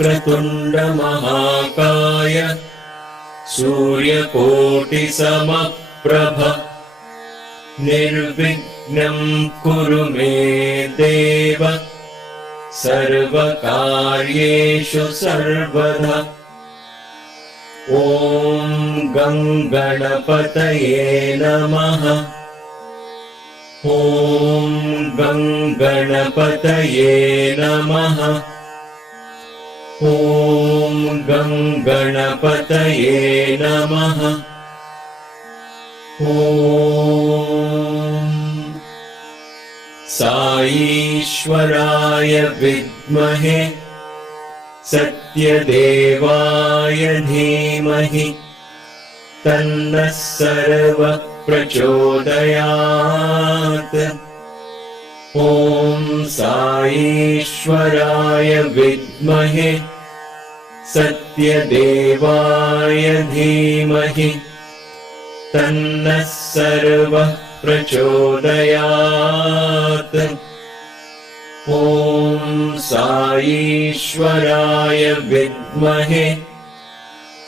वक्रतुण्ड महाकाय सूर्यकोटिसमप्रभ निर्विघ्नं कुरु मे देव सर्वकार्येषु सर्वदा। ॐ गं गणपतये नमः। ॐ गं गणपतये नमः। ॐ गं गणपतये नमः। ॐ साईश्वराय विद्महे सत्यदेवाय धीमहि तन्नः सर्वः प्रचोदयात्। ॐ साईश्वराय विद्महे सत्यदेवाय धीमहि तन्नः सर्वः प्रचोदयात्। ॐ साईश्वराय विद्महे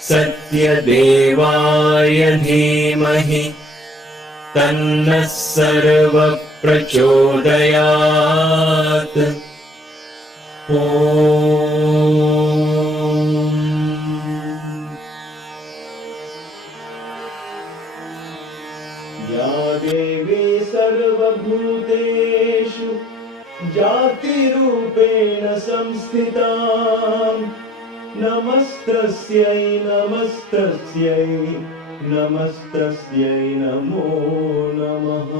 सत्यदेवाय धीमहि तन्नः सर्वः प्रचोदयात्। ॐ या देवी सर्वभूतेषु जातिरूपेण संस्थिता नमस्तस्यै नमस्तस्यै नमस्तस्यै नमो नमः।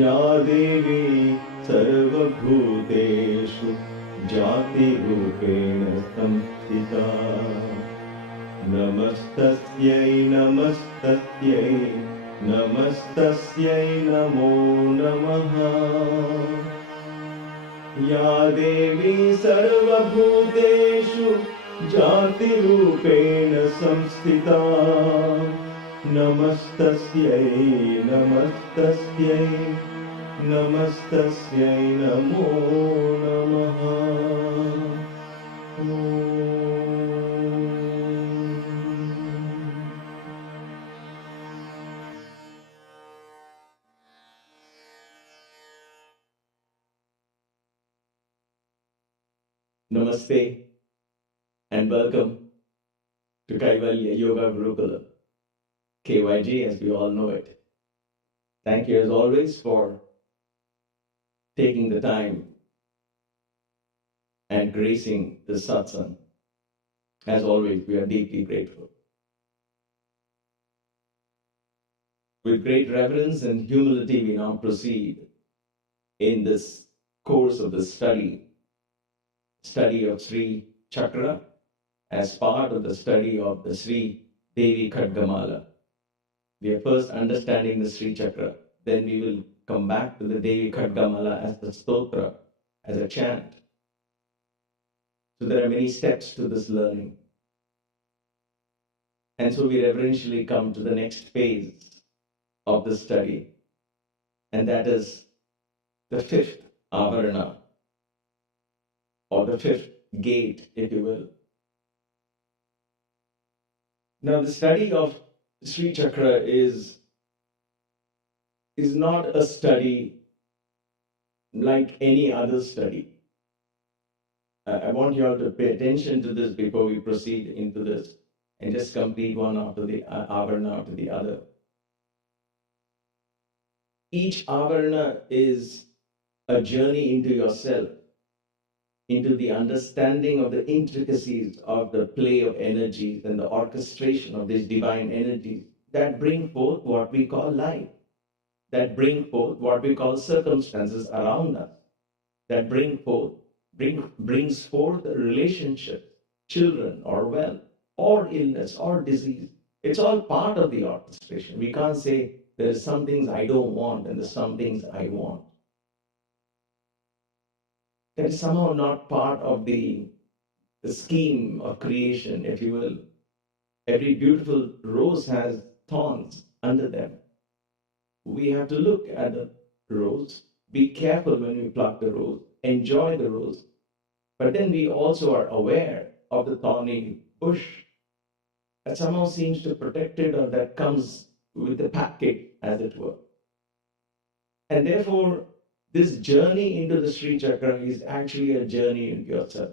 या देवी सर्वभूतेषु जातिरूपेण संस्थिता नमस्तस्यै नमस्तस्यै नमस्तस्यै नमो नमः। या देवी सर्वभूतेषु जातिरूपेण संस्थिता नमस्तस्यै नमस्तस्यै नमस्तस्यै नमो नमः। Namaste and welcome to Kaivalya Yoga Gurukula, KYG as we all know it. Thank you as always for taking the time and gracing the satsang. As always, we are deeply grateful. With great reverence and humility, we now proceed in this course of the study of Sri Chakra as part of the study of the Shri Devi Khadgamala. We are first understanding the Sri Chakra, then we will come back to the Devi Khadgamala as the stotra, as a chant. So there are many steps to this learning. And so we reverentially come to the next phase of the study, and that is the fifth avarana, or the fifth gate, if you will. Now, the study of Sri Chakra is not a study like any other study. I want you all to pay attention to this before we proceed into this and just complete one after the avarana after the other. Each avarana is a journey into yourself, into the understanding of the intricacies of the play of energies and the orchestration of these divine energies that bring forth what we call life, that bring forth what we call circumstances around us, that bring forth brings forth relationships, children or wealth or illness or disease. It's all part of the orchestration. We can't say there's some things I don't want and there's some things I want. That is somehow not part of the scheme of creation, if you will. Every beautiful rose has thorns under them. We have to look at the rose, be careful when we pluck the rose, enjoy the rose. But then we also are aware of the thorny bush that somehow seems to protect it, or that comes with the package, as it were. And therefore, this journey into the Sri Chakra is actually a journey into yourself.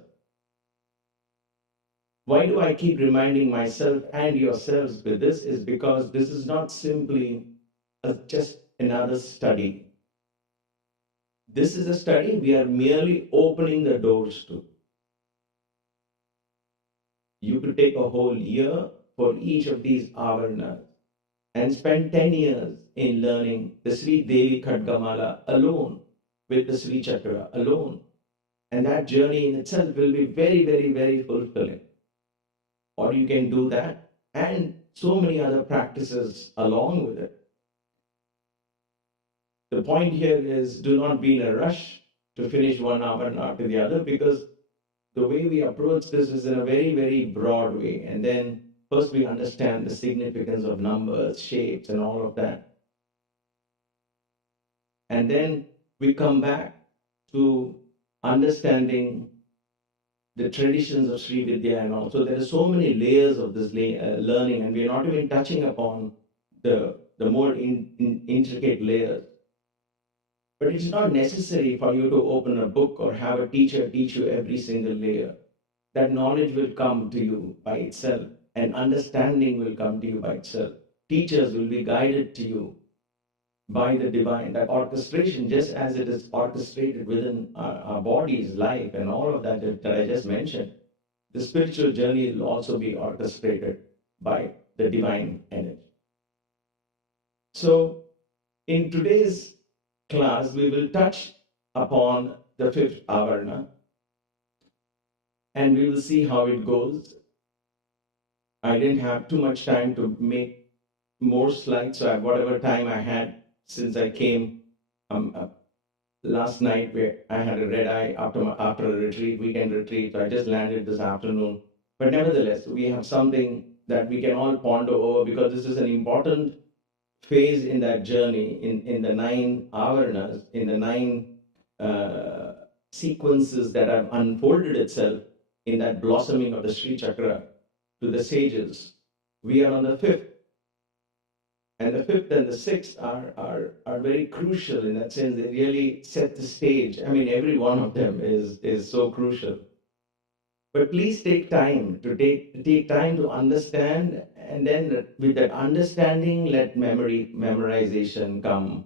Why do I keep reminding myself and yourselves with this? Is because this is not simply just another study. This is a study we are merely opening the doors to. You could take a whole year for each of these avaranas and spend 10 years in learning the Sri Devi Khadgamala alone, with the Sri Chakra alone. And that journey in itself will be very, very, very fulfilling. Or you can do that and so many other practices along with it. The point here is, do not be in a rush to finish one avarana after the other, because the way we approach this is in a very, very broad way. And then first we understand the significance of numbers, shapes, and all of that. And then we come back to understanding the traditions of Sri Vidya, and also there are so many layers of this learning, and we're not even touching upon the more intricate layers. But it's not necessary for you to open a book or have a teacher teach you every single layer. That knowledge will come to you by itself, and understanding will come to you by itself. Teachers will be guided to you by the divine. That orchestration, just as it is orchestrated within our body's life and all of that I just mentioned, the spiritual journey will also be orchestrated by the divine energy. So, in today's class, we will touch upon the fifth avarana, and we will see how it goes. I didn't have too much time to make more slides, so whatever time I had since I came last night, where I had a red eye after a retreat, weekend retreat, so I just landed this afternoon. But nevertheless, we have something that we can all ponder over, because this is an important phase in that journey, in the 9 avaranas, in the 9 sequences that have unfolded itself in that blossoming of the Sri Chakra to the sages. We are on the 5th. And the 5th and the 6th are very crucial in that sense. They really set the stage. I mean, every one of them is so crucial. But please take time to understand, and then with that understanding, let memorization come,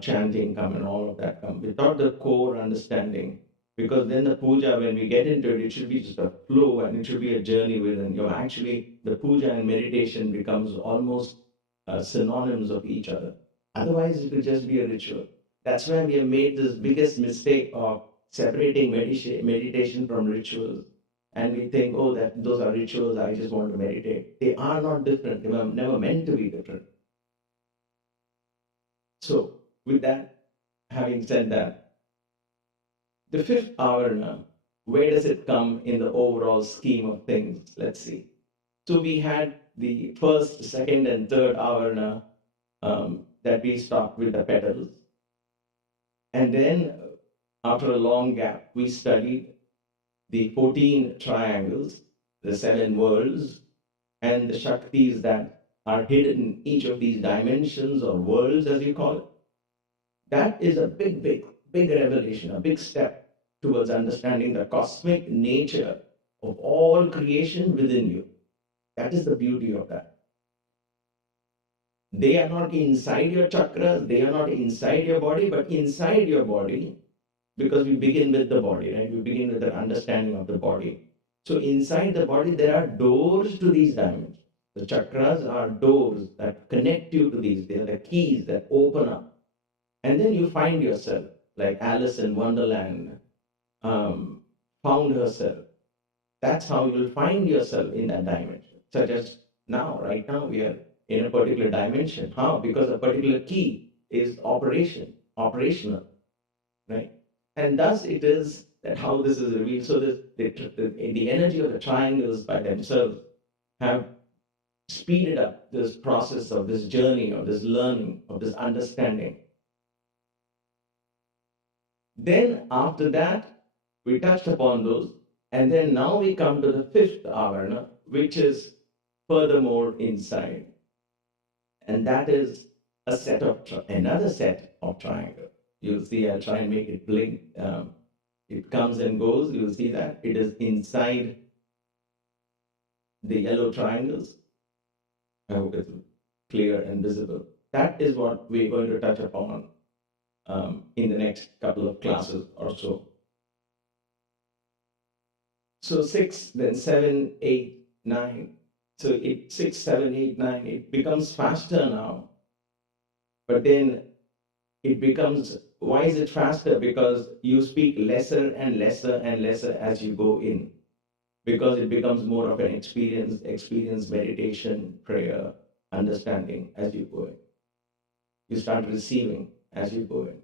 chanting come, and all of that come. Without the core understanding, because then the puja, when we get into it, it should be just a flow, and it should be a journey within. Actually, the puja and meditation becomes almost synonyms of each other. Otherwise, it will just be a ritual. That's why we have made this biggest mistake of separating meditation from rituals. And we think, oh, that those are rituals, I just want to meditate. They are not different. They were never meant to be different. So, with that, having said that, the 5th avarana, where does it come in the overall scheme of things? Let's see. So we had the 1st, 2nd, and 3rd avarana that we stopped with the petals. And then, after a long gap, we studied the 14 triangles, the 7 worlds, and the Shaktis that are hidden in each of these dimensions or worlds, as you call it. That is a big revelation, a big step towards understanding the cosmic nature of all creation within you. That is the beauty of that. They are not inside your chakras, they are not inside your body, but inside your body, because we begin with the body, right? We begin with the understanding of the body. So inside the body, there are doors to these dimensions. The chakras are doors that connect you to these. They are the keys that open up. And then you find yourself, like Alice in Wonderland, found herself. That's how you'll find yourself in that dimension. Such as now, right now, we are in a particular dimension. How? Because a particular key is operational, right? And thus it is that how this is revealed. So the energy of the triangles by themselves have speeded up this process of this journey, of this learning, of this understanding. Then after that, we touched upon those, and then now we come to the fifth avarana, which is furthermore inside. And that is another set of triangles. You'll see, I'll try and make it blink. It comes and goes. You'll see that it is inside the yellow triangles. I hope it's clear and visible. That is what we're going to touch upon in the next couple of classes or so. So 6, then 7, 8, 9. So 6, 7, 8, 9, it becomes faster now. But then it becomes, why is it faster? Because you speak lesser and lesser and lesser as you go in. Because it becomes more of an experience, meditation, prayer, understanding as you go in. You start receiving as you go in.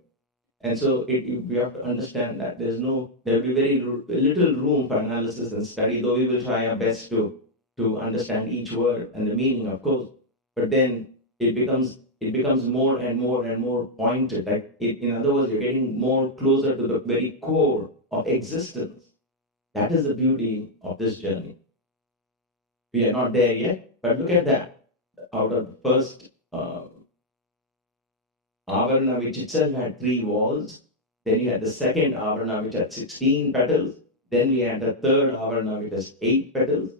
And so we have to understand that there will be very little room for analysis and study, though we will try our best to understand each word and the meaning, of course. But then it becomes more and more and more pointed. In other words, you're getting more closer to the very core of existence. That is the beauty of this journey. We are not there yet, but look at that. Out of the first avarana, which itself had 3 walls, then you had the second avarana, which had 16 petals, then we had the third avarana, which has 8 petals.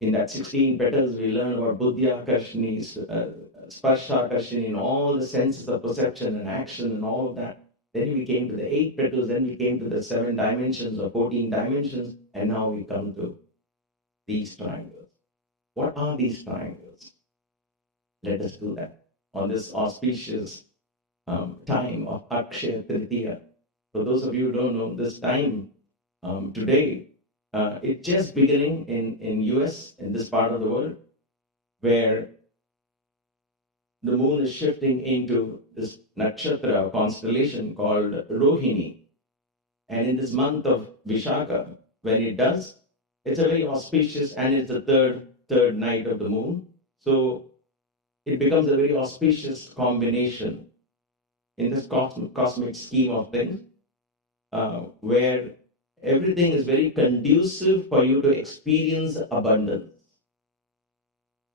In that 16 petals, we learn about buddhya karshini, sparsha karshini, and all the senses of perception and action and all of that. Then we came to the 8 petals, then we came to the 7 dimensions or 14 dimensions, and now we come to these triangles. What are these triangles? Let us do that on this auspicious time of Akshaya Tritiya. For those of you who don't know, this time today, it's just beginning in US, in this part of the world, where the moon is shifting into this nakshatra constellation called Rohini. And in this month of Vishaka, when it does, it's a very auspicious, and it's the third night of the moon. So it becomes a very auspicious combination in this cosmic scheme of things, where everything is very conducive for you to experience abundance.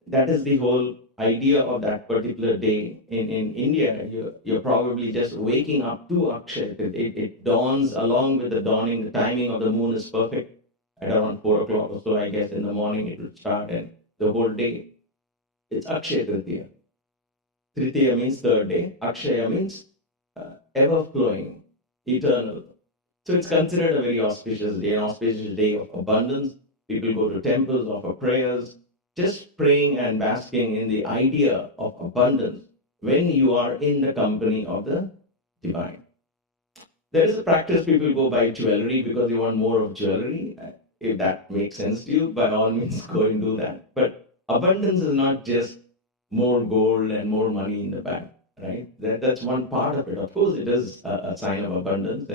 That is the whole idea of that particular day. In India, you're probably just waking up to Akshaya. It dawns along with the dawning. The timing of the moon is perfect. At around 4 o'clock or so, I guess, in the morning it will start, and the whole day. It's Akshaya Tritiya. Tritiya means third day. Akshaya means ever-flowing, eternal. So it's considered a very auspicious day, an auspicious day of abundance. People go to temples, offer prayers, just praying and basking in the idea of abundance when you are in the company of the divine. There is a practice people go buy jewelry because they want more of jewelry. If that makes sense to you, by all means, go and do that. But abundance is not just more gold and more money in the bank, right? That's one part of it. Of course, it is a sign of abundance,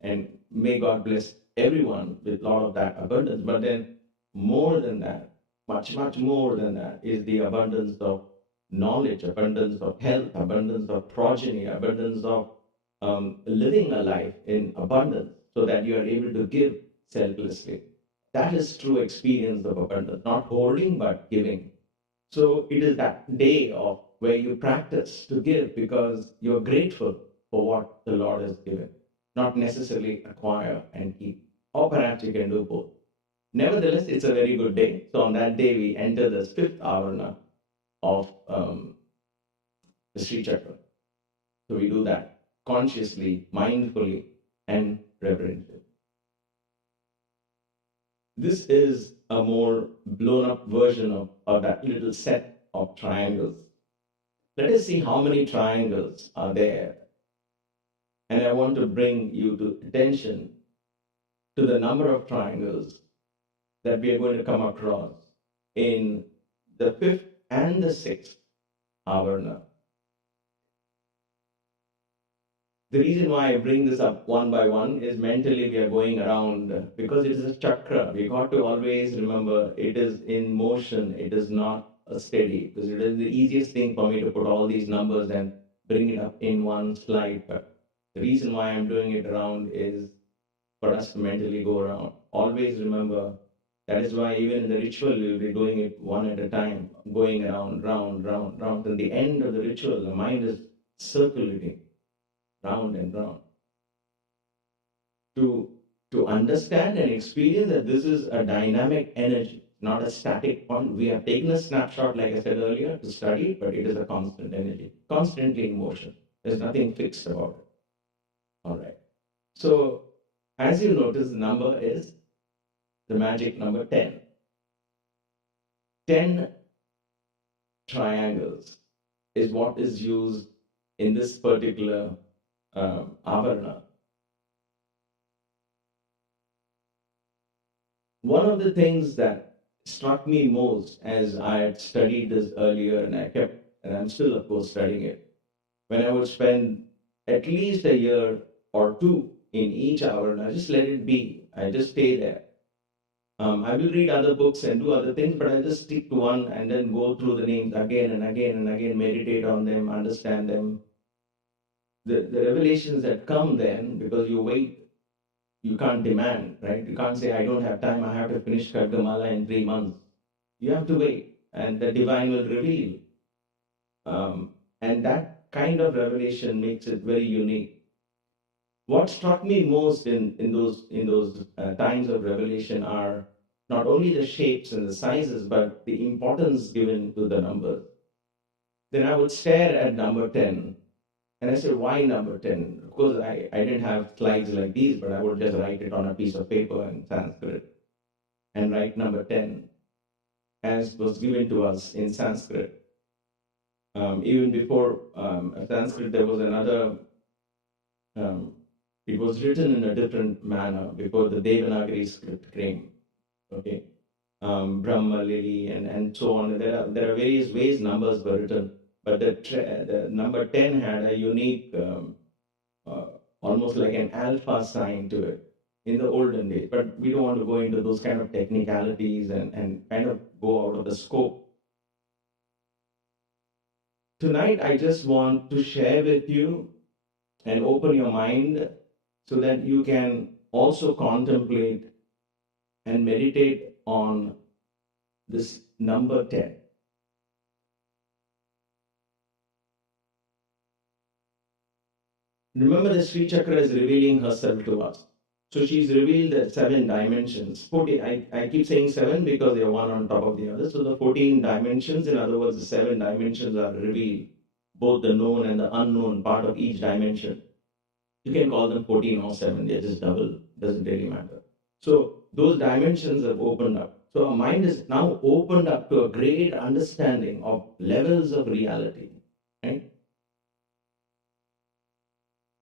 and may God bless everyone with a lot of that abundance. But then more than that, much more than that, is the abundance of knowledge, abundance of health, abundance of progeny, abundance of living a life in abundance so that you are able to give selflessly. That is true experience of abundance, not hoarding, but giving. So it is that day of where you practice to give because you're grateful for what the Lord has given, not necessarily acquire and keep. Or perhaps you can do both. Nevertheless, it's a very good day. So on that day, we enter the 5th avarana of the Sri Chakra. So we do that consciously, mindfully, and reverently. This is a more blown up version of that little set of triangles. Let us see how many triangles are there. And I want to bring you to attention to the number of triangles that we are going to come across in the fifth and the sixth avarana. The reason why I bring this up one by one is mentally we are going around because it is a chakra. We got to always remember it is in motion, it is not a steady. Because it is the easiest thing for me to put all these numbers and bring it up in one slide. But the reason why I'm doing it around is for us to mentally go around. Always remember that is why even in the ritual we'll be doing it one at a time, going around, round, round, round. At the end of the ritual, the mind is circulating round and round. To understand and experience that this is a dynamic energy, not a static point. We have taken a snapshot, like I said earlier, to study it, but it is a constant energy, constantly in motion. There's nothing fixed about it. All right. So, as you notice, the number is the magic number 10. 10 triangles is what is used in this particular avarana. One of the things that struck me most as I had studied this earlier, and I'm still, of course, studying it, when I would spend at least a year or two in each avarana, just let it be. I just stay there. I will read other books and do other things, but I just stick to one and then go through the names again and again and again, meditate on them, understand them. The revelations that come then, because you wait, you can't demand, right? You can't say, I don't have time, I have to finish Khadgamala in 3 months. You have to wait, and the divine will reveal. And that kind of revelation makes it very unique. What struck me most in those times of revelation are not only the shapes and the sizes, but the importance given to the numbers. Then I would stare at number 10, and I said, why number 10? Of course, I didn't have slides like these, but I would just write it on a piece of paper in Sanskrit and write number 10, as was given to us in Sanskrit. Even before Sanskrit, there was another, it was written in a different manner before the Devanagari script came. Okay, Brahma, Lili, and so on. There are various ways numbers were written, but the number 10 had a unique, almost like an alpha sign to it in the olden days. But we don't want to go into those kind of technicalities and kind of go out of the scope. Tonight, I just want to share with you and open your mind so that you can also contemplate and meditate on this number 10. Remember that Sri Chakra is revealing herself to us. So she's revealed the 7 dimensions. 14, I keep saying 7 because they're one on top of the other. So the 14 dimensions, in other words, the 7 dimensions are revealed, both the known and the unknown part of each dimension. You can call them 14 or 7, they're just double, doesn't really matter. So those dimensions have opened up. So our mind is now opened up to a great understanding of levels of reality, right?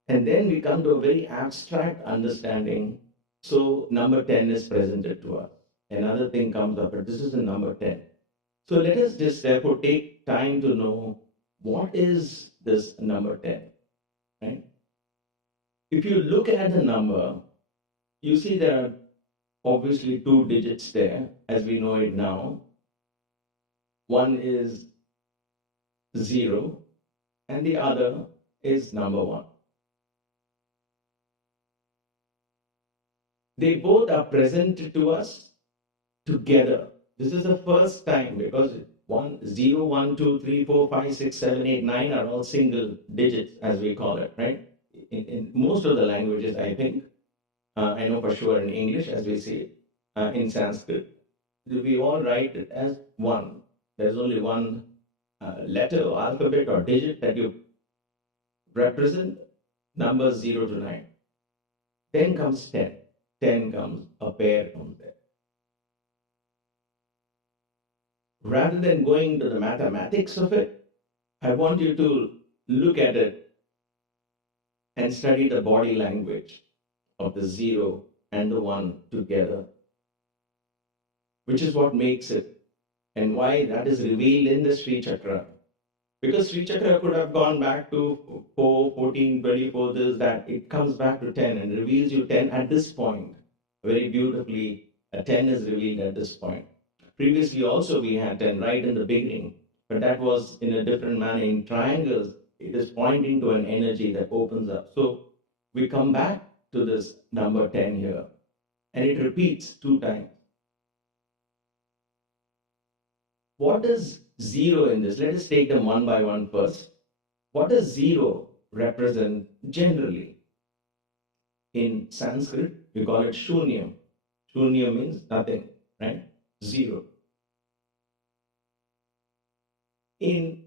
And then we come to a very abstract understanding. So number 10 is presented to us. Another thing comes up, but this is the number 10. So let us just therefore take time to know what is this number 10, right? If you look at the number, you see there are obviously 2 digits there, as we know it now. One is 0, and the other is number 1. They both are presented to us together. This is the first time because 0, 1, 2, 3, 4, 5, 6, 7, 8, 9 are all single digits, as we call it, right? In most of the languages, I think, I know for sure in English, as we say it, in Sanskrit, we all write it as 1. There's only one letter or alphabet or digit that you represent, numbers 0 to 9. Then comes 10. 10 comes, a pair comes there. Rather than going to the mathematics of it, I want you to look at it and study the body language of the 0 and the one together, which is what makes it, and why that is revealed in the Sri Chakra. Because Sri Chakra could have gone back to 4, 14, 24, this, that. It comes back to 10 and reveals you 10 at this point. Very beautifully, a 10 is revealed at this point. Previously also we had 10 right in the beginning, but that was in a different manner. In triangles, it is pointing to an energy that opens up. So we come back to this number 10 here, and it repeats 2 times. What is 0 in this? Let us take them one by one first. What does 0 represent generally? In Sanskrit, we call it shunyam. Shunyam means nothing, right? 0. In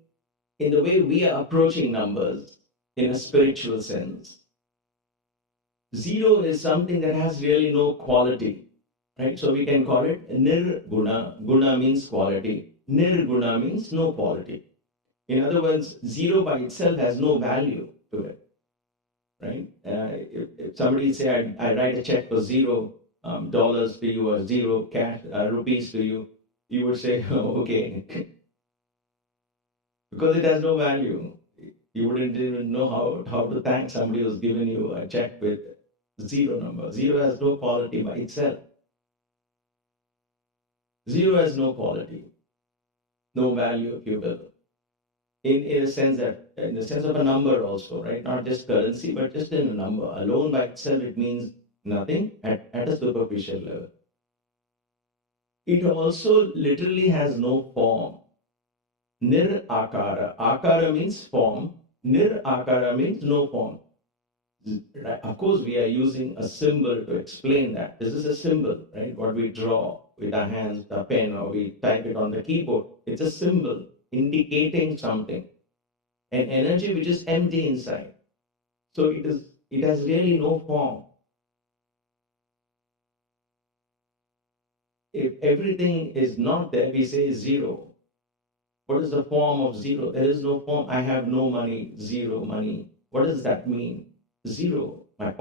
the way we are approaching numbers, in a spiritual sense, 0 is something that has really no quality, right? So we can call it nirguna. Guna means quality. Nirguna means no quality. In other words, 0 by itself has no value to it, right? If somebody say, I write a check for $0 to you or 0 cash rupees to you, you would say, oh, okay, because it has no value. You wouldn't even know how to thank somebody who's given you a check with 0 number. 0 has no quality by itself. 0 has no quality, no value, if you will. In a sense that, in the sense of a number also, right? Not just currency, but just in a number. Alone by itself, it means nothing at a superficial level. It also literally has no form. Nir akara. Akara means form. Nir akara means no form. Right? Of course, we are using a symbol to explain that. This is a symbol, right? What we draw with our hands, with a pen, or we type it on the keyboard. It's a symbol indicating something, an energy which is empty inside. So it has really no form. If everything is not there, we say 0. What is the form of 0? There is no form. I have no money, 0 money. What does that mean? 0. My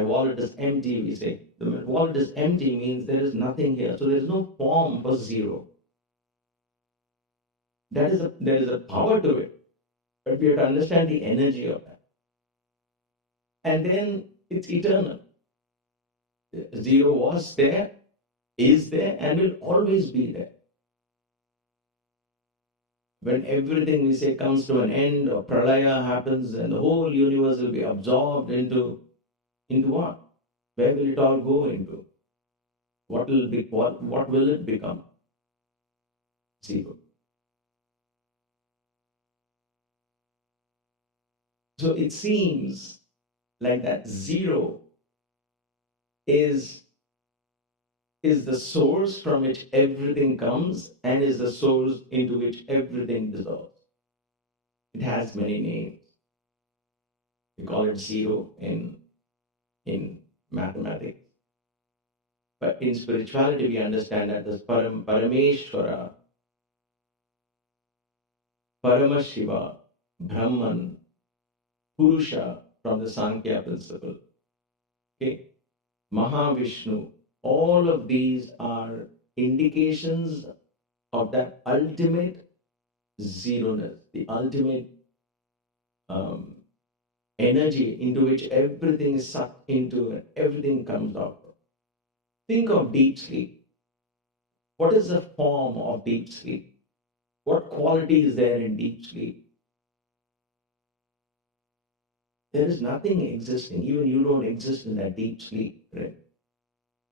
wallet is empty, we say. The wallet is empty means there is nothing here. So there is no form for 0. There is a power to it, but we have to understand the energy of that. And then it's eternal. 0 was there, is there, and will always be there. When everything we say comes to an end, or pralaya happens, and the whole universe will be absorbed into what? Where will it all go into? What will it become? 0. So it seems like that 0 is the source from which everything comes and is the source into which everything dissolves. It has many names. We call it 0 in mathematics. But in spirituality, we understand that as Parameshwara, Paramashiva, Brahman, Purusha from the Sankhya principle. Okay? Mahavishnu, all of these are indications of that ultimate zeroness, the ultimate energy into which everything is sucked into and everything comes out. Think of deep sleep. What is the form of deep sleep? What quality is there in deep sleep? There is nothing existing. Even you don't exist in that deep sleep, right?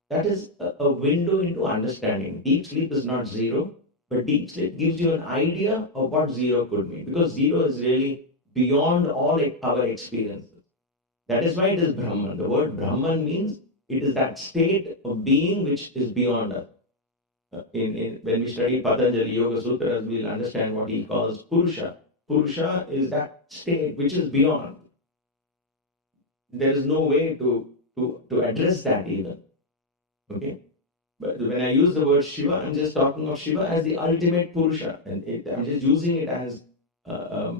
That is a window into understanding. Deep sleep is not 0, but deep sleep gives you an idea of what 0 could mean, because 0 is really beyond all our experiences. That is why it is Brahman. The word Brahman means it is that state of being which is beyond us. When we study Patanjali Yoga Sutras, we'll understand what he calls Purusha. Purusha is that state which is beyond. There is no way to address that even. Okay? But when I use the word Shiva, I'm just talking of Shiva as the ultimate Purusha. And I'm just using it as a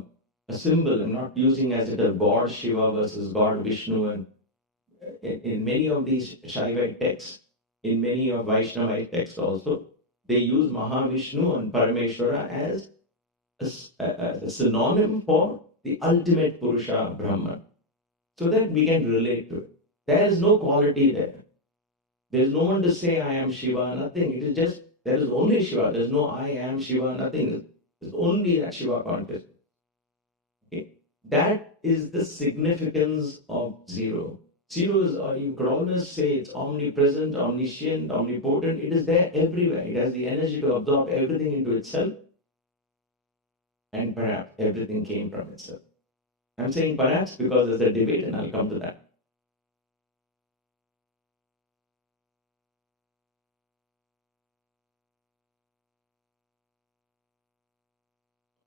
symbol. I'm not using as it a God Shiva versus God Vishnu. And in many of these Shaivite texts, in many of Vaishnavite texts also, they use Mahavishnu and Parameshwara as a synonym for the ultimate Purusha Brahman, so that we can relate to it. There is no quality there. There is no one to say I am Shiva, nothing. It is just, there is only Shiva. There is no I am Shiva, nothing. There is only that Shiva consciousness. Okay? That is the significance of zero. Zero is, or you could almost say it's omnipresent, omniscient, omnipotent. It is there everywhere. It has the energy to absorb everything into itself. And perhaps everything came from itself. I'm saying perhaps because there's a debate, and I'll come to that.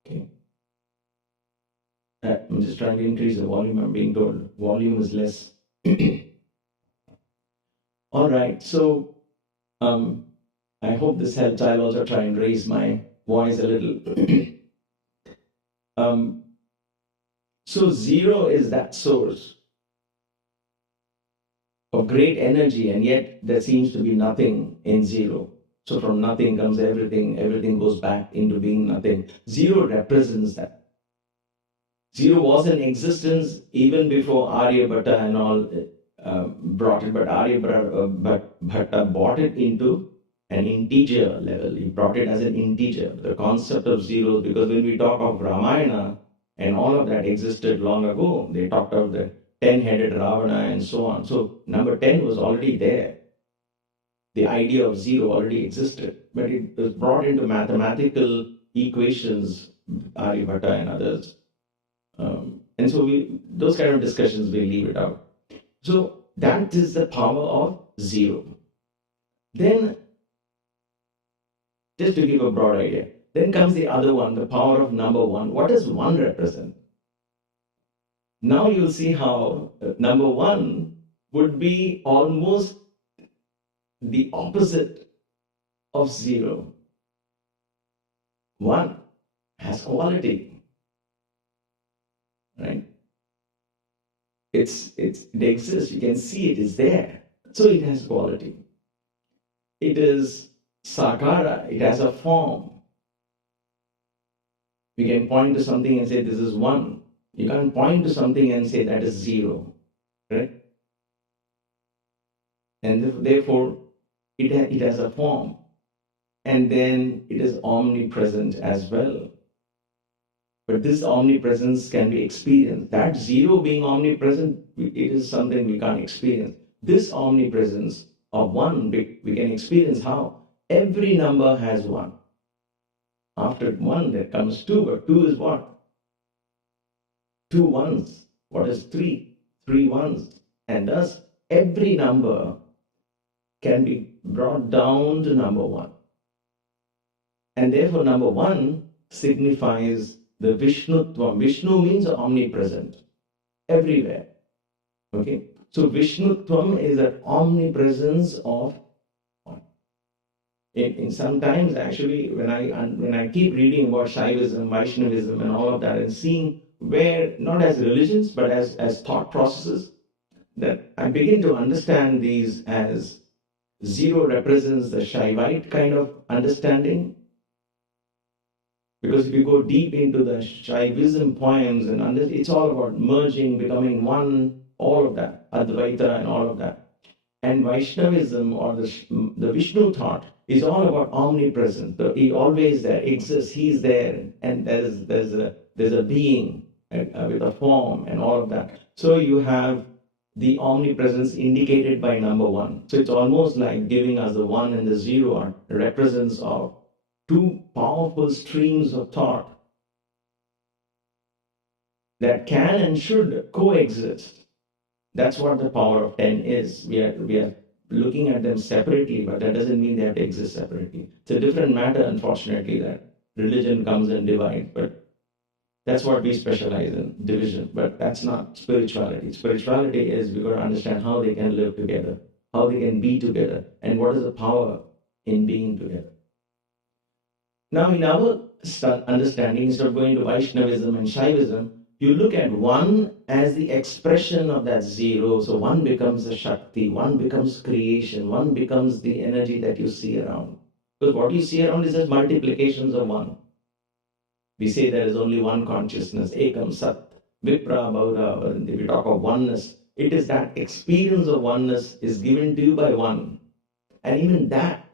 Okay. I'm just trying to increase the volume. I'm being told volume is less. All right. So I hope this helps. I'll also try and raise my voice a little. So zero is that source of great energy, and yet there seems to be nothing in zero. So from nothing comes everything. Everything goes back into being nothing. Zero represents that. Zero was in existence even before Aryabhatta and all brought it, but Aryabhatta brought it into an integer level. He brought it as an integer, the concept of zero, because when we talk of Ramayana, and all of that existed long ago. They talked of the 10-headed Ravana and so on. So number 10 was already there. The idea of zero already existed, but it was brought into mathematical equations, Aryabhatta and others. And so those kind of discussions, we leave it out. So that is the power of zero. Then, just to give a broad idea, then comes the other one, the power of number one. What does one represent? Now you'll see how number one would be almost the opposite of zero. One has quality, right? It exists. You can see it is there. So it has quality. It is sakara. It has a form. We can point to something and say this is one. You can't point to something and say that is zero, right? And therefore, it has a form. And then it is omnipresent as well. But this omnipresence can be experienced. That zero being omnipresent, it is something we can't experience. This omnipresence of one, we can experience how? Every number has one. After one, there comes two, but two is what? Two ones. What is three? Three ones. And thus, every number can be brought down to number one. And therefore, number one signifies the Vishnutvam. Vishnu means omnipresent, everywhere. Okay? So, Vishnutvam is that omnipresence of one. In sometimes, actually, when I keep reading about Shaivism, Vaishnavism, and all of that, and seeing where, not as religions, but as thought processes, that I begin to understand these as zero represents the Shaivite kind of understanding. Because if you go deep into the Shaivism poems, and it's all about merging, becoming one, all of that, Advaita and all of that. And Vaishnavism, or the Vishnu thought, is all about omnipresence. He always there, exists, he's there, and there's a being with a form and all of that. So you have the omnipresence indicated by number one. So it's almost like giving us the one and the zero are represents of two powerful streams of thought that can and should coexist. That's what the power of 10 is. We are looking at them separately, but that doesn't mean they have to exist separately. It's a different matter, unfortunately, that religion comes and divides, but that's what we specialize in, division. But that's not spirituality. Spirituality is we've got to understand how they can live together, how they can be together, and what is the power in being together. Now, in our understanding, instead of going to Vaishnavism and Shaivism, you look at one as the expression of that zero. So one becomes a Shakti, one becomes creation, one becomes the energy that you see around. Because what you see around is just multiplications of one. We say there is only one consciousness, Ekam Sat, Vipra Bhaura Varanti. We talk of oneness. It is that experience of oneness is given to you by one. And even that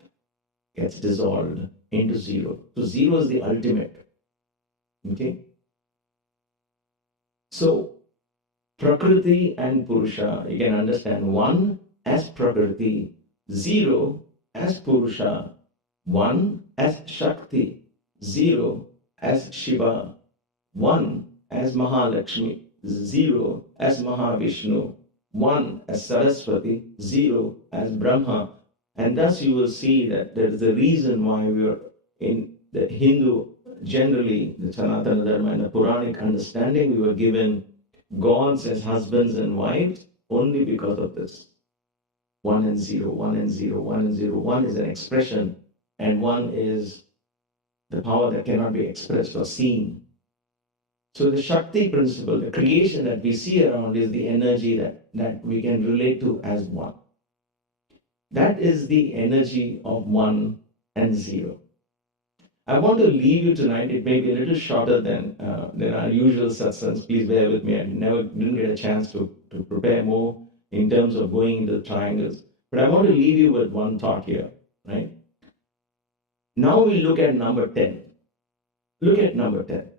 gets dissolved into zero. So zero is the ultimate. Okay? So Prakriti and Purusha, you can understand one as Prakriti, zero as Purusha, one as Shakti, zero as Shiva, one as Mahalakshmi, zero as Mahavishnu, one as Saraswati, zero as Brahma. And thus you will see that there is a reason why we are in the Hindu, generally the Sanatana Dharma and the Puranic understanding, we were given gods as husbands and wives only because of this. One and zero, one and zero, one and zero. One is an expression and one is the power that cannot be expressed or seen. So the Shakti principle, the creation that we see around is the energy that we can relate to as one. That is the energy of one and zero. I want to leave you tonight. It may be a little shorter than our usual satsangs. Please bear with me. I didn't get a chance to prepare more in terms of going into the triangles. But I want to leave you with one thought here, right? Now we look at number 10. Look at number 10.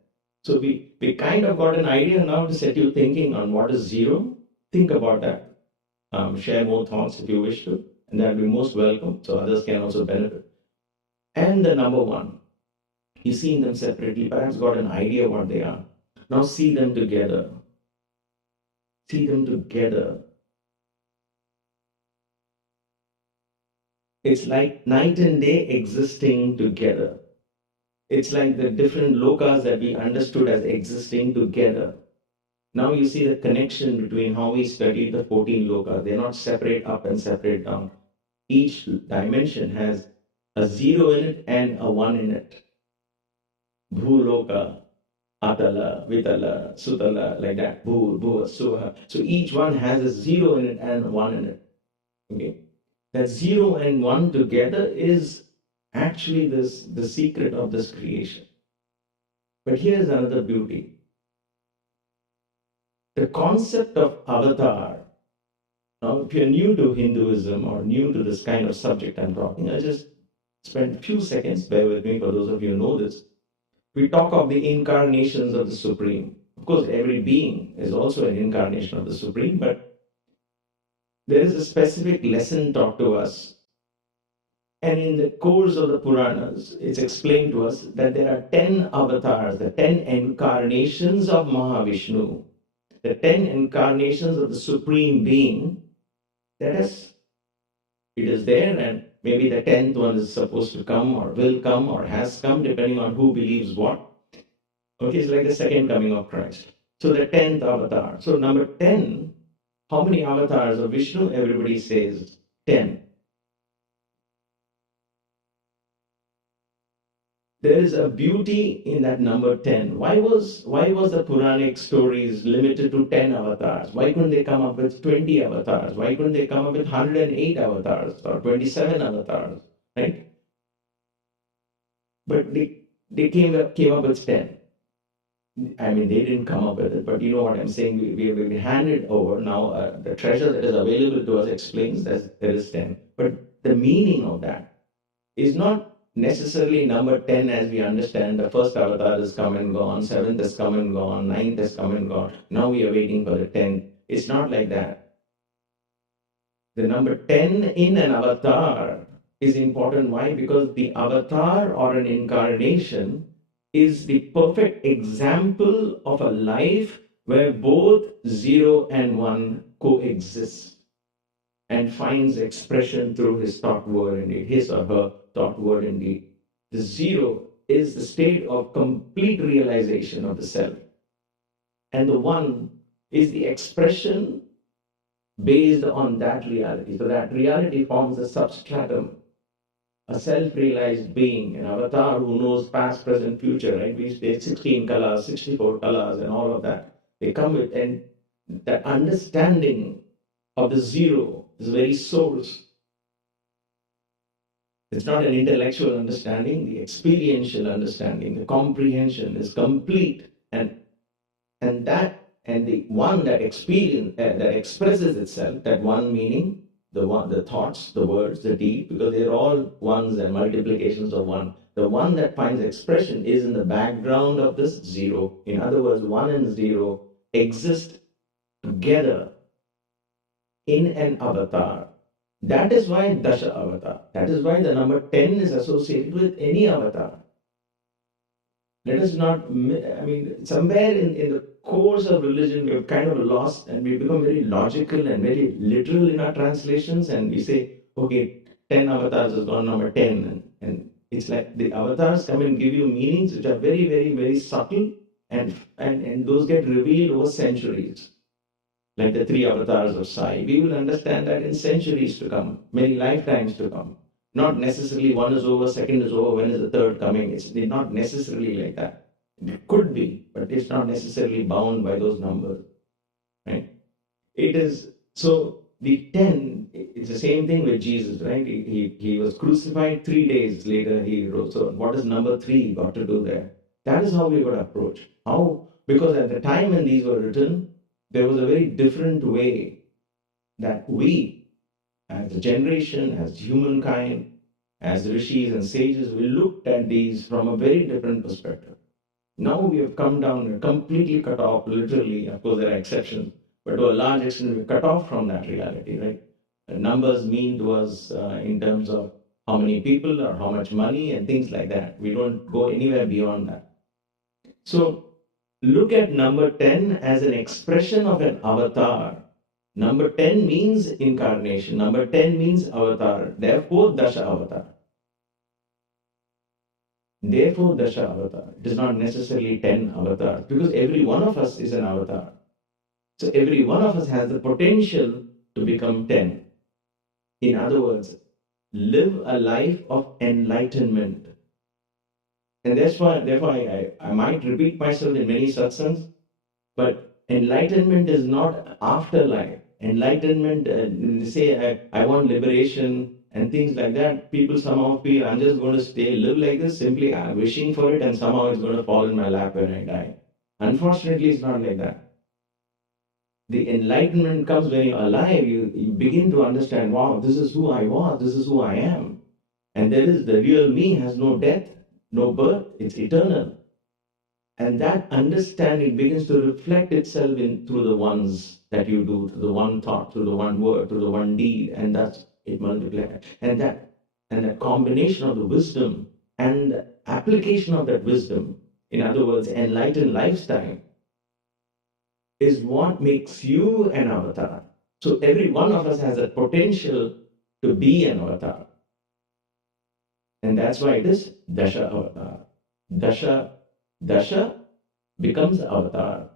So we kind of got an idea now to set you thinking on what is zero. Think about that. Share more thoughts if you wish to. And that will be most welcome. So others can also benefit. And the number one. You've seen them separately, perhaps got an idea what they are. Now see them together. See them together. It's like night and day existing together. It's like the different lokas that we understood as existing together. Now you see the connection between how we studied the 14 lokas. They're not separate up and separate down. Each dimension has a zero in it and a one in it. Bhuloka, Atala, Vitala, Sutala, like that. Bhu, Bhuva, Suha. So each one has a zero in it and a one in it. Okay. That zero and one together is actually the secret of this creation. But here's another beauty. The concept of avatar. Now, if you're new to Hinduism or new to this kind of subject I'm talking, I just spend a few seconds, bear with me for those of you who know this. We talk of the incarnations of the Supreme. Of course, every being is also an incarnation of the Supreme, but there is a specific lesson taught to us. And in the course of the Puranas, it's explained to us that there are 10 avatars, the 10 incarnations of Mahavishnu, the 10 incarnations of the Supreme Being. It is there, and maybe the 10th one is supposed to come or will come or has come, depending on who believes what. Okay, it's like the second coming of Christ. So the 10th avatar. So number 10, how many avatars of Vishnu? Everybody says 10. There is a beauty in that number 10. Why was the Puranic stories limited to 10 avatars? Why couldn't they come up with 20 avatars? Why couldn't they come up with 108 avatars or 27 avatars? Right? But they came up with 10. I mean, they didn't come up with it, but you know what I'm saying. We handed over now. The treasure that is available to us explains that there is 10. But the meaning of that is not necessarily number 10 as we understand. The first avatar has come and gone, 7th has come and gone, 9th has come and gone. Now we are waiting for the 10th. It's not like that. The number 10 in an avatar is important. Why? Because the avatar or an incarnation is the perfect example of a life where both 0 and 1 coexist and finds expression through his thought, word, and deed, his or her thought, word, and deed. The 0 is the state of complete realization of the self. And the 1 is the expression based on that reality. So that reality forms a substratum, a self-realized being, an avatar who knows past, present, future, right? We say 16 colors, 64 colors, and all of that. They come with, and that understanding of the zero, this very source. It's not an intellectual understanding, the experiential understanding, the comprehension is complete, and the one that that expresses itself, that one meaning, the thoughts, the words, the deed, because they're all ones and multiplications of one. The one that finds expression is in the background of this zero. In other words, one and zero exist together in an avatar. That is why Dasha Avatar. That is why the number 10 is associated with any avatar. Let us not, somewhere in the course of religion, we have kind of lost and we become very logical and very literal in our translations, and we say, okay, 10 avatars has gone number 10. And it's like the avatars come and give you meanings which are very, very, very subtle, and those get revealed over centuries. Like the 3 avatars of Sai. We will understand that in centuries to come, many lifetimes to come. Not necessarily one is over, second is over, when is the third coming? It's not necessarily like that. It could be, but it's not necessarily bound by those numbers. Right? It is, so the 10, it's the same thing with Jesus, right? He was crucified, 3 days later he rose. So what does number 3 got to do there? That is how we got to approach. How? Because at the time when these were written, there was a very different way that we, as a generation, as humankind, as rishis and sages, we looked at these from a very different perspective. Now we have come down and completely cut off, literally, of course there are exceptions, but to a large extent we're cut off from that reality, right? Numbers mean to us in terms of how many people or how much money and things like that. We don't go anywhere beyond that. So look at number 10 as an expression of an avatar. Number 10 means incarnation. Number 10 means avatar. Therefore, Dasha Avatar. Therefore, Dasha Avatar. It is not necessarily 10 avatars, because every one of us is an avatar. So every one of us has the potential to become 10. In other words, live a life of enlightenment. And therefore I might repeat myself in many satsangs, but enlightenment is not afterlife. Enlightenment, say I want liberation and things like that, people somehow feel I'm just going to live like this, simply I'm wishing for it and somehow it's going to fall in my lap when I die. Unfortunately, it's not like that. The enlightenment comes when you're alive, you begin to understand, wow, this is who I was, this is who I am. And there is the real me has no death, no birth, it's eternal. And that understanding begins to reflect itself through the ones that you do, through the one thought, through the one word, through the one deed, and thus it multiplies. And that combination of the wisdom and the application of that wisdom, in other words, enlightened lifestyle, is what makes you an avatar. So every one of us has a potential to be an avatar. And that's why it is Dasha Avatar. Dasha becomes avatar.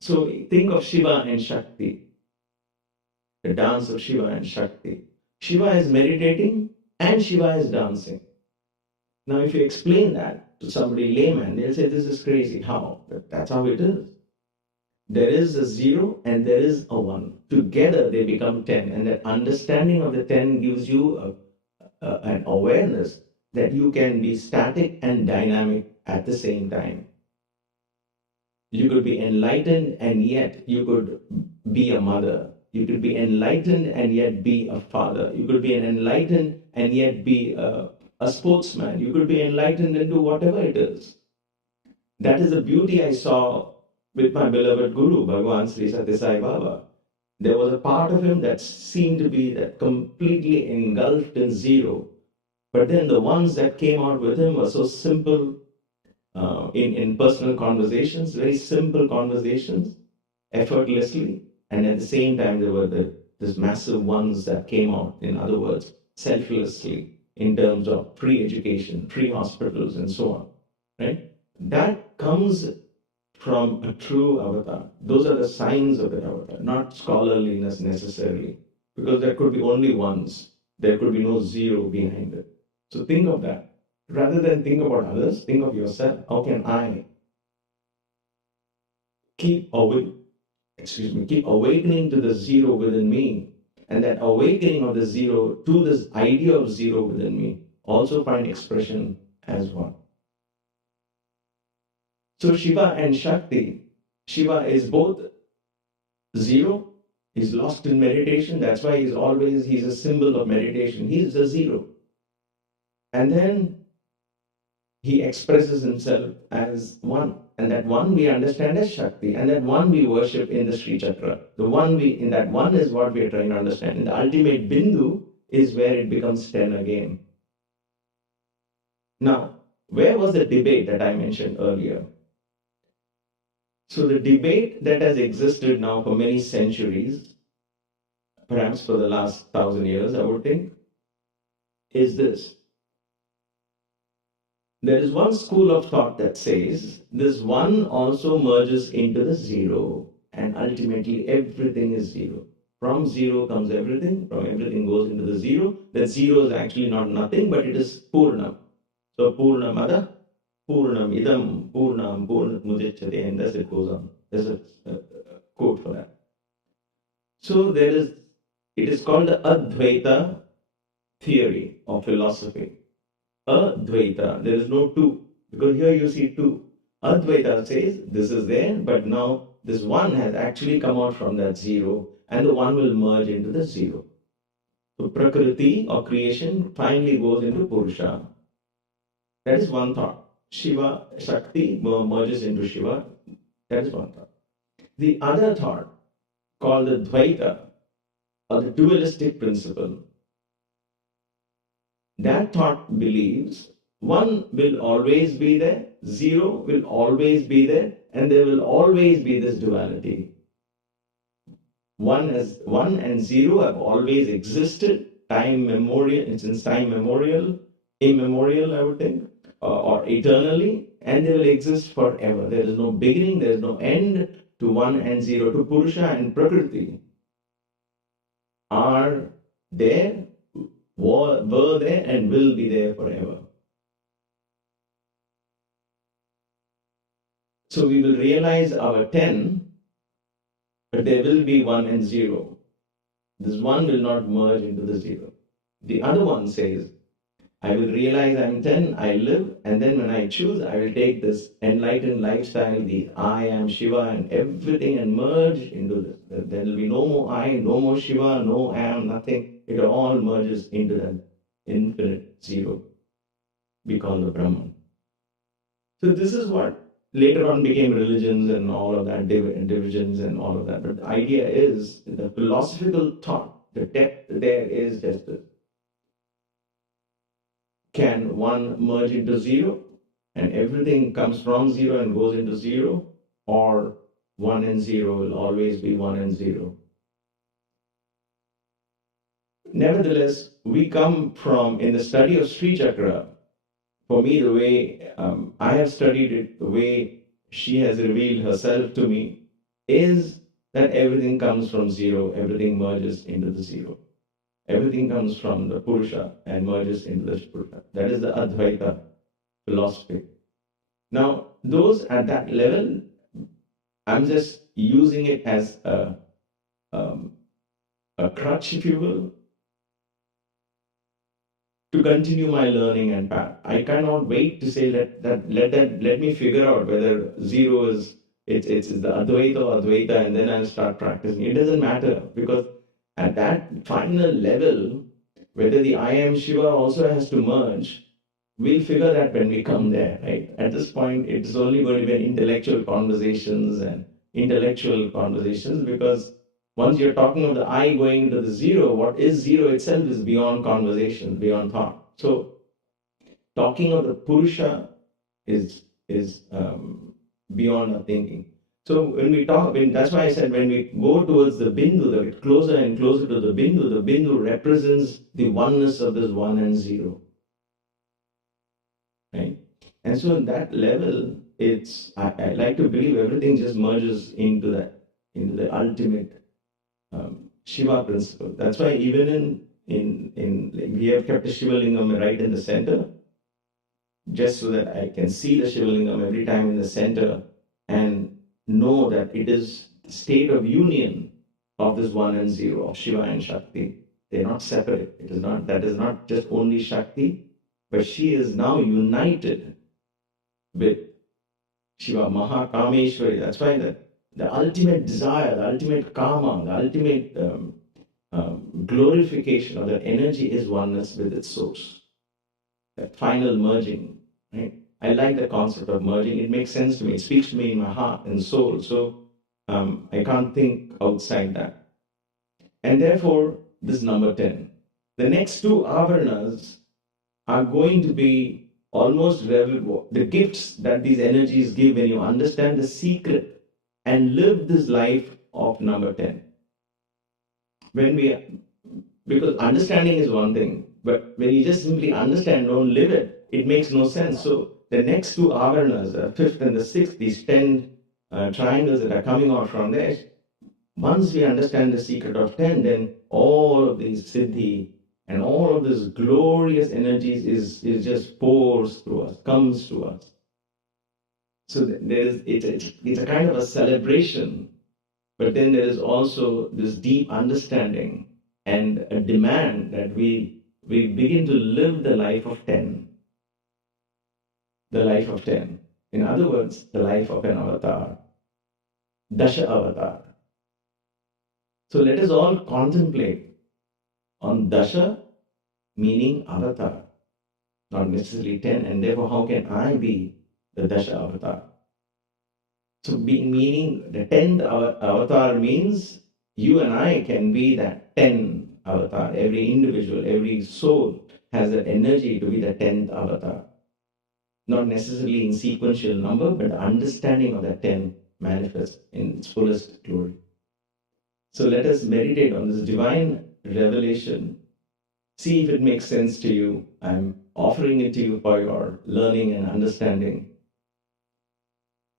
So think of Shiva and Shakti, the dance of Shiva and Shakti. Shiva is meditating and Shiva is dancing. Now, if you explain that to somebody layman, they'll say, this is crazy. How? But that's how it is. There is a 0 and there is a 1. Together they become 10. And that understanding of the 10 gives you an awareness that you can be static and dynamic at the same time. You could be enlightened and yet you could be a mother. You could be enlightened and yet be a father. You could be an enlightened and yet be a sportsman. You could be enlightened into whatever it is. That is the beauty I saw with my beloved Guru, Bhagavan Sri Sathya Sai Baba. There was a part of him that seemed to be that completely engulfed in 0. But then the ones that came out with him were so simple in personal conversations, very simple conversations, effortlessly. And at the same time, there were these massive ones that came out, in other words, selflessly, in terms of free education, free hospitals, and so on. Right? That comes from a true avatar. Those are the signs of the avatar, not scholarliness necessarily, because there could be only ones. There could be no 0 behind it. So think of that. Rather than think about others, think of yourself. How can I keep awakening to the zero within me, and that awakening of the zero to this idea of zero within me also find expression as one. So Shiva and Shakti, Shiva is both zero, he's lost in meditation, that's why he's a symbol of meditation, he's the zero. And then he expresses himself as one. And that one we understand as Shakti, and that one we worship in the Sri Chakra. The one in that one is what we are trying to understand. And the ultimate Bindu is where it becomes 10 again. Now, where was the debate that I mentioned earlier? So the debate that has existed now for many centuries, perhaps for the last 1,000 years, I would think, is this. There is one school of thought that says this one also merges into the zero, and ultimately everything is zero. From zero comes everything, from everything goes into the zero. That zero is actually not nothing, but it is Purnam. So Purnamada, Purnam idam, Purnam Purnat mudichyate, and thus it goes on. There's a quote for that. So it is called the Advaita theory of philosophy. Advaita, there is no two, because here you see two. Advaita says this is there, but now this one has actually come out from that zero, and the one will merge into the zero. So Prakriti or creation finally goes into Purusha. That is one thought. Shiva, Shakti merges into Shiva. That is one thought. The other thought, called the Dvaita, or the dualistic principle, that thought believes one will always be there, zero will always be there, and there will always be this duality. One and zero have always existed, since time memorial, immemorial, I would think, or eternally, and they will exist forever. There is no beginning, there is no end to one and zero, to Purusha and Prakriti are there, were there, and will be there forever. So we will realize our 10, but there will be 1 and 0. This 1 will not merge into the 0. The other one says, I will realize I'm 10, I live, and then when I choose, I will take this enlightened lifestyle, the I am Shiva and everything, and merge into this. There will be no more I, no more Shiva, no am, nothing. It all merges into that infinite zero we call the Brahman. So this is what later on became religions and all of that, divisions and all of that. But the idea is, the philosophical thought, the depth there is just this. Can 1 merge into 0 and everything comes from 0 and goes into 0, or 1 and 0 will always be 1 and 0? Nevertheless, we come from, in the study of Sri Chakra, for me, the way I have studied it, the way she has revealed herself to me, is that everything comes from 0, everything merges into the 0. Everything comes from the Purusha and merges into the Purusha. That is the Advaita philosophy. Now, those at that level, I'm just using it as a crutch, if you will, to continue my learning and path. I cannot wait to say let me figure out whether 0 is it's the Advaita or Advaita, and then I'll start practicing. It doesn't matter, because at that final level, whether the I am Shiva also has to merge, we'll figure that when we come there, right? At this point, it's only going to be intellectual conversations, because once you're talking of the I going into the 0, what is 0 itself is beyond conversation, beyond thought. So, talking of the Purusha is beyond our thinking. So when we talk, that's why I said when we go towards the Bindu, the get closer and closer to the Bindu represents the oneness of this 1 and 0. Right? And so in that level, I like to believe everything just merges into the ultimate Shiva principle. That's why even we have kept the Shiva Lingam right in the center, just so that I can see the Shiva Lingam every time in the center, and know that it is the state of union of this one and zero, of Shiva and Shakti. They're not separate. That is not just only Shakti, but she is now united with Shiva, Mahakameshwari. That's why the ultimate desire, the ultimate karma, the ultimate glorification of that energy is oneness with its source. That final merging, right? I like the concept of merging. It makes sense to me. It speaks to me in my heart and soul. So I can't think outside that. And therefore, this number 10. The next two avaranas are going to be almost the gifts that these energies give when you understand the secret and live this life of number 10. Because understanding is one thing, but when you just simply understand, don't live it, it makes no sense. So the next two avaranas, the fifth and the sixth, these 10 triangles that are coming out from there, once we understand the secret of 10, then all of these siddhi and all of this glorious energies is just pours through us, comes to us. So it's a kind of a celebration, but then there is also this deep understanding and a demand that we begin to live the life of 10. The life of 10. In other words, the life of an avatar. Dasha avatar. So let us all contemplate on Dasha, meaning avatar, not necessarily 10, and therefore how can I be the Dasha avatar? So meaning the 10th avatar means you and I can be that 10 avatar. Every individual, every soul has that energy to be the 10th avatar. Not necessarily in sequential number, but the understanding of that 10 manifests in its fullest glory. So let us meditate on this divine revelation. See if it makes sense to you. I'm offering it to you for your learning and understanding.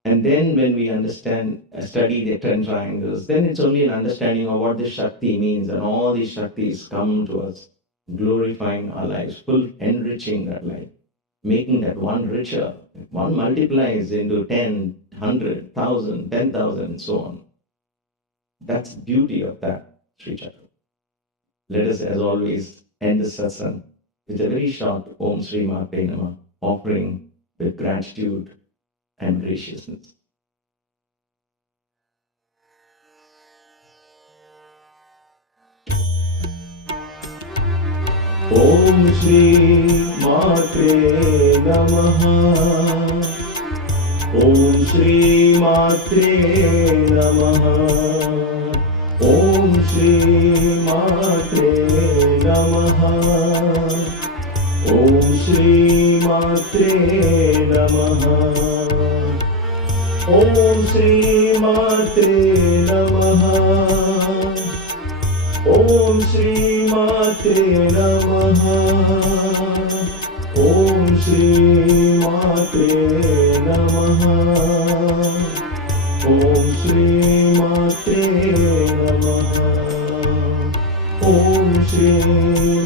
And then when we study the 10 triangles, then it's only an understanding of what this Shakti means, and all these Shaktis come to us, glorifying our lives, enriching that life, making that one richer. One multiplies into 10, 100, 1,000, 10,000, and so on. That's the beauty of that Sri Chakra. Let us, as always, end this satsang with a very short Om Sri Mate Namah offering with gratitude and graciousness. Om Shri Mate Namaha. Om Shri Mate Namaha. Om Shri Mate Namaha. Om Shri Mate Namaha. Om Shri Mate Namaha. Om Shri Mate Namaha. Om Shri Mate Namaha. Om Shri Mate Namaha. Om Shri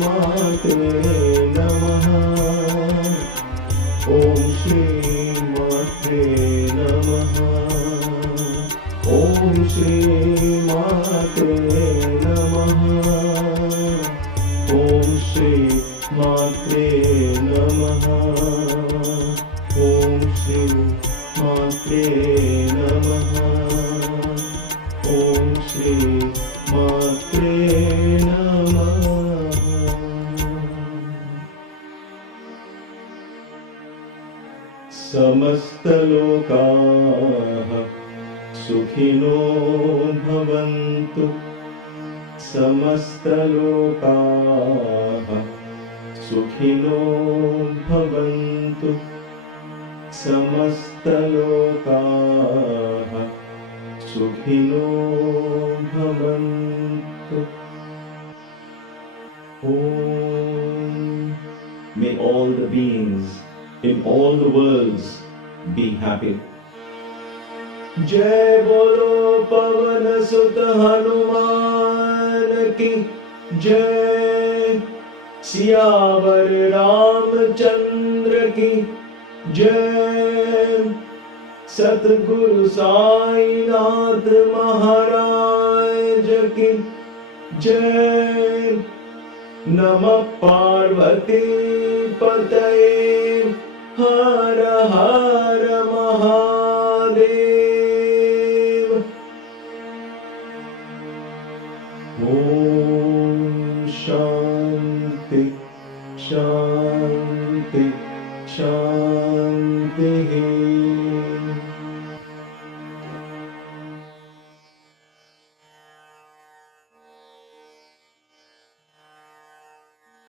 Mate Namaha. Om Shri Mate Namaha. Om Shri Mate Namaha. Om Shri Mate Namaha. Om Shri Mate Namaha. Om Shri Mate Namaha. Samastalokaha Sukhino Bhavantu. Samastalokaha Sukhino Bhavantu. Samastalokaha Sukhino Bhavantu. Om. May all the beings in all the worlds be happy. Jai Bolo Pavan Sut Hanuman Ki Jai. Siyavar Ramchandra Ki Jai. Satguru Sai Nath Maharaj ki Jai. Namah Parvati Pataye Har Har Mahadev. Om Shanti Shanti Shanti.